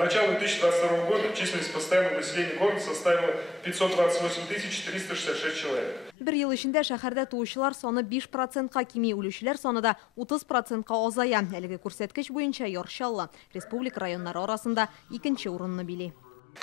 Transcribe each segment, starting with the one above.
начало 2022 года численность постоянного населения города составила 528 366 человек. Bir yıl içinde şəhərdə туучылар саны 5%-қа кими, үлүчеләр саны да 30%-қа азая. Әлеге күрсәткеч буенча Яршалла республика районнары арасында 2-нче урынны били.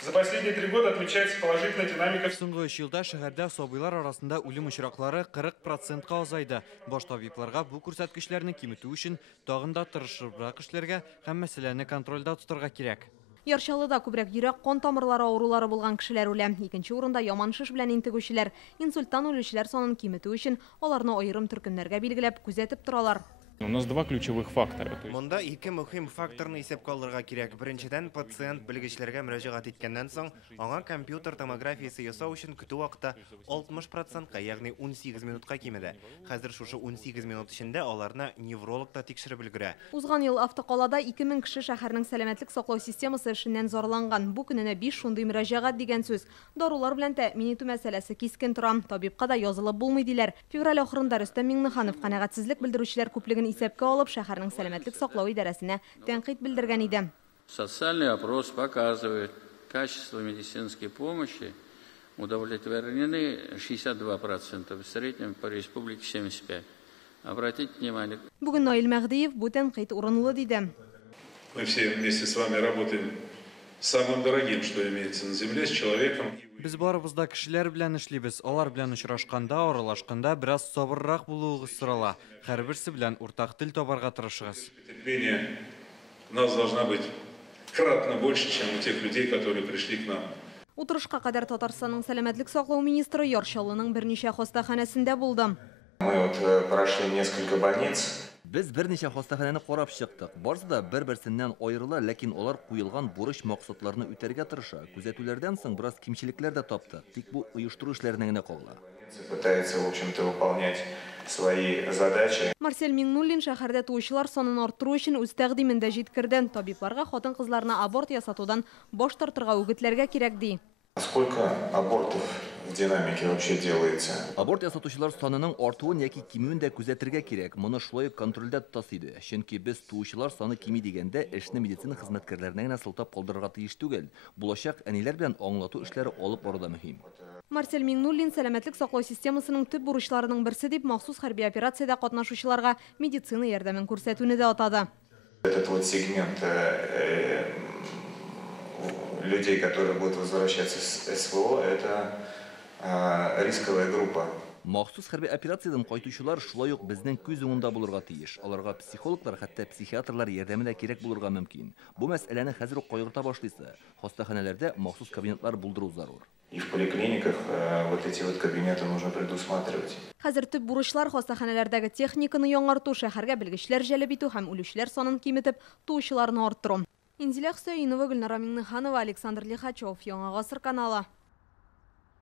За последние 3 года отмечается положительная динамика. Соңгы 3 елда шәһәрдә сабыйлар арасында үлем очраклары 40%-ка азайды. Баш табибларга бу күрсәткечләрне киметү өчен тагын да тырышыбрак эшләргә һәм мәсьәләне контрольдә тотарга кирәк. Яршаллыда күбрәк йөрәк кан тамырлары авырулары булган кешеләр үлә. 2-нче урында яман шиш белән интегүчеләр, инсульттан үлүчеләр санын киметү өчен аларны аерым төркемнәргә билгеләп күзәтеп торалар. У нас два ключевых фактора. Монда ике мөһим факторны исәпкә алырга кирәк. Беренчедән, пациент белгечләргә мөрәҗәгать иткәннән соң, аңа компьютер томографиясе ясау өчен көтү вакыты 60%-ка, ягъни 18 минутка кимеде. Хәзер шушы 18 минут эчендә аларны невролог та тикшереп өлгерә. Узган ел автокалада 2000 кеше шәһәрнең сәламәтлек саклау системасы эшеннән зарланган. Бу көненә 5 шундый мөрәҗәгать дигән сүз. Дарулар белән тәэмин итү мәсьәләсе кискен тора. Табибка да язылып булмый диләр. Февраль ахырында Рөстәм Миңнеханов канәгатьсезлек белдерүчеләр күплеген исәпкә алып, шәһәрнең сәламәтлек саклау идарәсенә тәнкыйть белдергән иде. Социальный опрос показывает, качество медицинской помощи удовлетворены 62%, в среднем по республике 75%. Обратите внимание. Бүген Наил Мәгъдиев бу тәнкыйть урынлы диде. Мы все вместе с вами работаем с самым дорогим, что имеется на земле, с человеком. Biz барыбызда кешеләр белән эшлибез. Алар белән очрашканда, аралашканда бераз сабыррак булуыгыз сорала. Һәрберсе белән уртак тел табарга тырышыгыз. Терпение у нас должна быть кратно больше, чем у тех людей, которые пришли к нам. Утырышка кадәр Татарстанның сәламәтлек саклау министры Яршаллының берничә хастаханәсендә булды. Мы прошли несколько больниц. Biz берничә хастаханәне карап чыктык. Барысы да бер-берсеннән аерыла, ләкин алар куелган бурыч максатларны үтәргә тырыша. Күзәтүләрдән соң бераз кимчелекләр дә тапты. Тик бу оештыру эшләренә генә калган. Пытается, в общем-то, выполнять свои задачи. Марсель Миңнуллин шәһәрдә туучылар санын арттыру өчен үз тәкъдимендә җиткерде. Табибларга хатын-кызларны аборт ясатудан баш тартырга үгетләргә кирәк ди. Сколько абортов в динамике вообще делается? Аборт ясатучылар санының артуын яки кимүен дә күзәтергә кирәк. Моны шулай контрольдә тотасы иде. Чөнки без туучылар саны кими дигәндә эшне медицина хезмәткәрләренә генә сылтап калдырырга тиеш түгел. Булачак әниләр белән аңлату эшләре алып баруда мөһим. Марсель Миңнуллин сәламәтлек саклау системасының төп бурычларының берсе дип махсус хәрби операциядә катнашучыларга медицина ярдәмен күрсәтүне дә атады. Этот вот сегмент людей, которые будут возвращаться с СВО, это рисковая группа. Махсус хәрби операциядан кайтучылар шулай ук безнең күз уңында булырга тиеш. Аларга психологлар, хәтта психиатрлар ярдәме дә кирәк булырга мөмкин. Бу мәсьәләне хәзер үк кайгырта башлыйсы. Хастаханәләрдә махсус кабинетлар булдыру зарур. И в поликлиниках вот эти вот кабинеты нужно предусматривать. Хәзер төп бурычлар хастаханәләрдәге техниканы яңарту, шәһәргә белгечләр җәлеп итү һәм үлүчеләр санын киметеп, туучыларны арттыру. Инзилә Хөсәенова, Гөлнара Миңнеханова, Александр Лихачев, Яңа гасыр каналы.